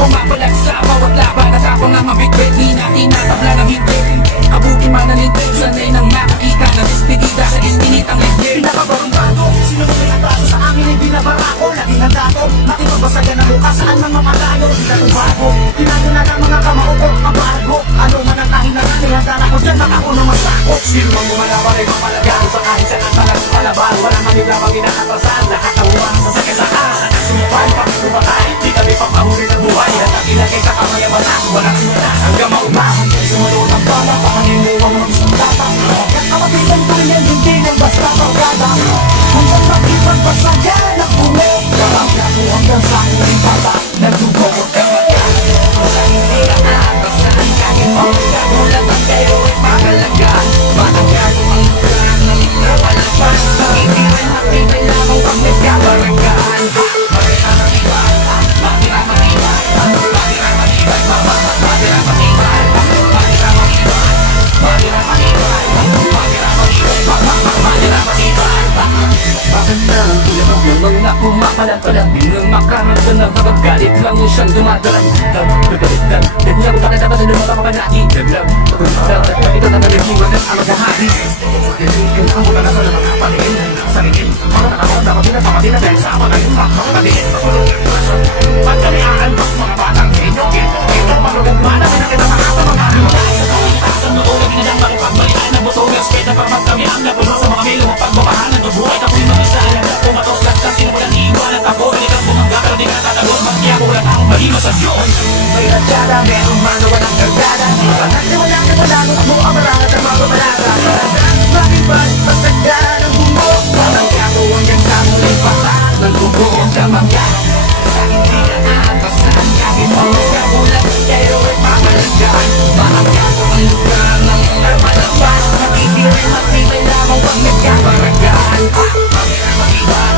Pumapalag sa bawat laban at ako nga mabitbit. Di na tinatabla ng hindi abutin man nalintig. Sanay nang makakita na despedida sa istinitang ligid. Pinakabarong bago, sinunod na atraso sa amin ay binabarako. Naging handa ko, makipagbasagan ang bukas saan man mapalayo. Di na tumago, tinago na ng mga kamaupo, kabargo. Ano man ang kahinangan, ay handa na ko dyan, ako na masako. Sino mang bumalaban ay mamalagan sa kahit saan ang talang palaban. Walang kami lamang inakatrasan, lahat ang uwang sa sakasaan. Anak sumupan, pakisumakay, di kami pangahuli ng buhay. At ang ilagay sa kamayaman ako, walang iwanan hanggang maumahan. Sumunod ang bala, panganimuwang ng isang bata. At kapatigan ko yan, hindi nang basta pagkata. Hanggang makipagbasagan ang buhay. Walang ako hanggang sa aking bata. Nagdugo ko kamatyan. Sa hindi ang atrasan, kahit mo kagulat ang kayo ay pagalagaan. Matagal ang lugar na walang pa. Hindi rin makibay lamang pag nagkabaragaan. Matira matibay, matira matibay, matira matibay, matira matibay, matira matibay, matira matibay, matira matibay, matira matibay. Bakit na ang tulad ng gulong na pumapalag-palag? Di nang makaramdam ng kapagalit lang yung siyang dumadalan. Nagalitan, di niya ko bakit dapat sa lumang kapapanaki. Naglag, dapat kapito na nalimuan ng amag kahati. Kailangan ang mula na sa mga patingin sa ringin. Mga nakakot dapat pinapakatin na dahil sa ako na yung makakapatingin. Masulong ng braso, pagkaliaan mas mga batang inyongin. Ito malugad man ang pinakita mga mga lumakas sa kawitas. Ang noong na ginadang makipagbalitaan ng butogas. Kaya parmat kami ang napuno sa mga milo. Pagbabahanan ng buhay kapo'y mag-isa. Alam na pumatos at kasi walang iwan at ako. Balikan bumangga pero di ka natatagos. Magkiyako lang akong mahimasasyon. May radyada, merong mano, walang kargada. Panat na walang katalagot mo ang marangat ang mga malasa. Makibas, pasagdan ang bumok. Walang kako hanggang sa muling patag ng dugo ang damangyan. Sa hindi na naatasan, kahit mo kagulat, kayo ay pamalagaan. Walang kako ang lugar ng mga malabas. Magiging matibay lamang pag nagkabaragaan. Matira matibay,